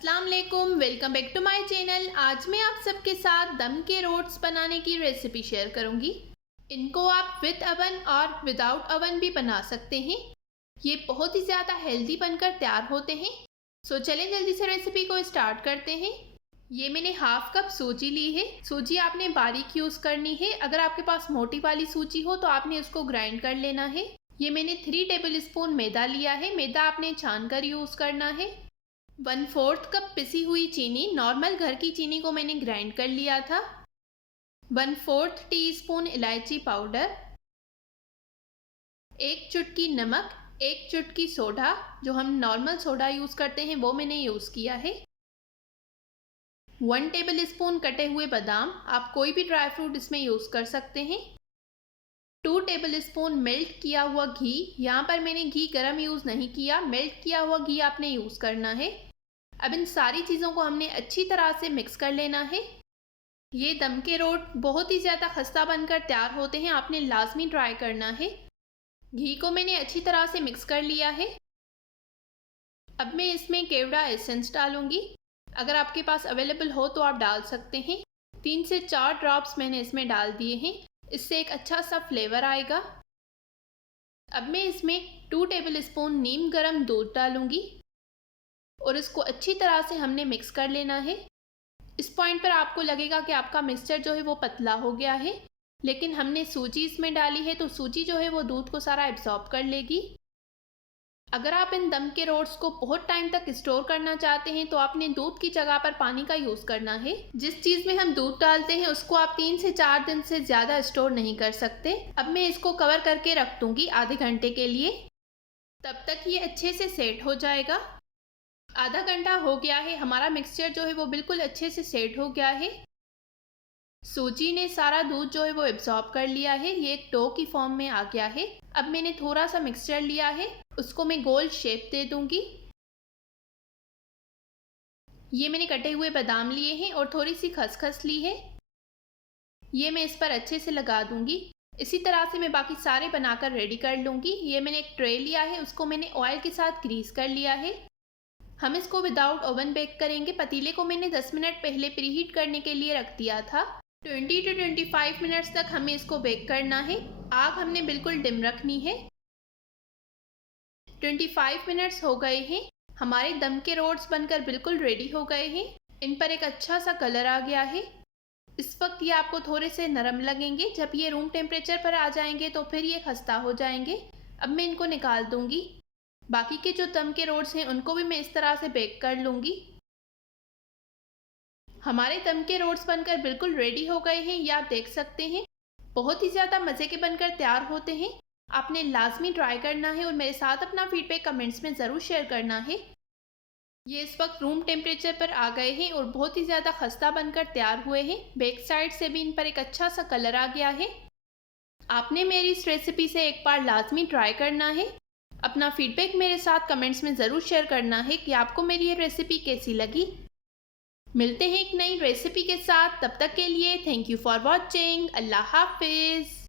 अस्सलाम वालेकुम, welcome back to my channel. आज मैं आप सबके साथ दम के रोट्स बनाने की रेसिपी शेयर करूंगी। इनको आप विद अवन और विदाउट अवन भी बना सकते हैं। ये बहुत ही ज़्यादा हेल्दी बनकर तैयार होते हैं। सो चलें जल्दी से रेसिपी को स्टार्ट करते हैं। ये मैंने हाफ कप सूजी ली है। सूजी आपने बारीक यूज़ करनी है। अगर आपके पास मोटी वाली सूजी हो तो आपने उसको ग्राइंड कर लेना है। ये मैंने 3 टेबल स्पून मैदा लिया है। मैदा आपने छान कर यूज़ करना है। 1/4 कप पिसी हुई चीनी, नॉर्मल घर की चीनी को मैंने ग्राइंड कर लिया था। 1/4 टीस्पून इलायची पाउडर, 1 चुटकी नमक, 1 चुटकी सोडा, जो हम नॉर्मल सोडा यूज़ करते हैं वो मैंने यूज़ किया है। 1 टेबल स्पून कटे हुए बादाम, आप कोई भी ड्राई फ्रूट इसमें यूज़ कर सकते हैं। 2 टेबल स्पून मेल्ट किया हुआ घी, यहाँ पर मैंने घी गरम यूज़ नहीं किया, मेल्ट किया हुआ घी आपने यूज़ करना है। अब इन सारी चीज़ों को हमने अच्छी तरह से मिक्स कर लेना है। ये दम के रोट बहुत ही ज़्यादा खस्ता बनकर तैयार होते हैं, आपने लाजमी ट्राई करना है। घी को मैंने अच्छी तरह से मिक्स कर लिया है। अब मैं इसमें केवड़ा एसेंस डालूंगी। अगर आपके पास अवेलेबल हो तो आप डाल सकते हैं। 3 से 4 ड्रॉप्स मैंने इसमें डाल दिए हैं, इससे एक अच्छा सा फ्लेवर आएगा। अब मैं इसमें 2 टेबल स्पून नीम गर्म दूध डालूंगी और इसको अच्छी तरह से हमने मिक्स कर लेना है। इस पॉइंट पर आपको लगेगा कि आपका मिक्सचर जो है वो पतला हो गया है, लेकिन हमने सूजी इसमें डाली है तो सूजी जो है वो दूध को सारा एब्जॉर्ब कर लेगी। अगर आप इन दम के रोट्स को बहुत टाइम तक स्टोर करना चाहते हैं तो आपने दूध की जगह पर पानी का यूज़ करना है। जिस चीज़ में हम दूध डालते हैं उसको आप 3 से 4 दिन से ज़्यादा स्टोर नहीं कर सकते। अब मैं इसको कवर करके रख दूँगी आधे घंटे के लिए, तब तक ये अच्छे से सेट हो जाएगा। आधा घंटा हो गया है, हमारा मिक्सचर जो है वो बिल्कुल अच्छे से सेट हो गया है। सूजी ने सारा दूध जो है वो एब्जॉर्ब कर लिया है, ये एक डो की फॉर्म में आ गया है। अब मैंने थोड़ा सा मिक्सचर लिया है, उसको मैं गोल शेप दे दूंगी। ये मैंने कटे हुए बादाम लिए हैं और थोड़ी सी खसखस ली है, ये मैं इस पर अच्छे से लगा दूंगी। इसी तरह से मैं बाकी सारे बनाकर रेडी कर लूँगी। ये मैंने एक ट्रे लिया है, उसको मैंने ऑयल के साथ ग्रीस कर लिया है। हम इसको विदाउट ओवन बेक करेंगे। पतीले को मैंने 10 मिनट पहले प्रीहीट करने के लिए रख दिया था। 20 to 25 मिनट्स तक हमें इसको बेक करना है। आग हमने बिल्कुल डिम रखनी है। 25 मिनट्स हो गए हैं, हमारे दम के रोट्स बनकर बिल्कुल रेडी हो गए हैं। इन पर एक अच्छा सा कलर आ गया है। इस वक्त ये आपको थोड़े से नरम लगेंगे, जब ये रूम टेम्परेचर पर आ जाएंगे तो फिर ये खस्ता हो जाएंगे। अब मैं इनको निकाल दूंगी। बाकी के जो दम के रोट्स हैं उनको भी मैं इस तरह से बेक कर लूँगी। हमारे दम के रोट्स बनकर बिल्कुल रेडी हो गए हैं, ये आप देख सकते हैं। बहुत ही ज़्यादा मज़े के बनकर तैयार होते हैं। आपने लाजमी ट्राई करना है और मेरे साथ अपना फीडबैक कमेंट्स में ज़रूर शेयर करना है। ये इस वक्त रूम टेम्परेचर पर आ गए हैं और बहुत ही ज़्यादा खस्ता बनकर तैयार हुए हैं। बैक साइड से भी इन पर एक अच्छा सा कलर आ गया है। आपने मेरी इस रेसिपी से एक बार लाजमी ट्राई करना है। अपना फीडबैक मेरे साथ कमेंट्स में ज़रूर शेयर करना है कि आपको मेरी ये रेसिपी कैसी लगी। मिलते हैं एक नई रेसिपी के साथ, तब तक के लिए थैंक यू फॉर वॉचिंग। अल्लाह हाफिज़।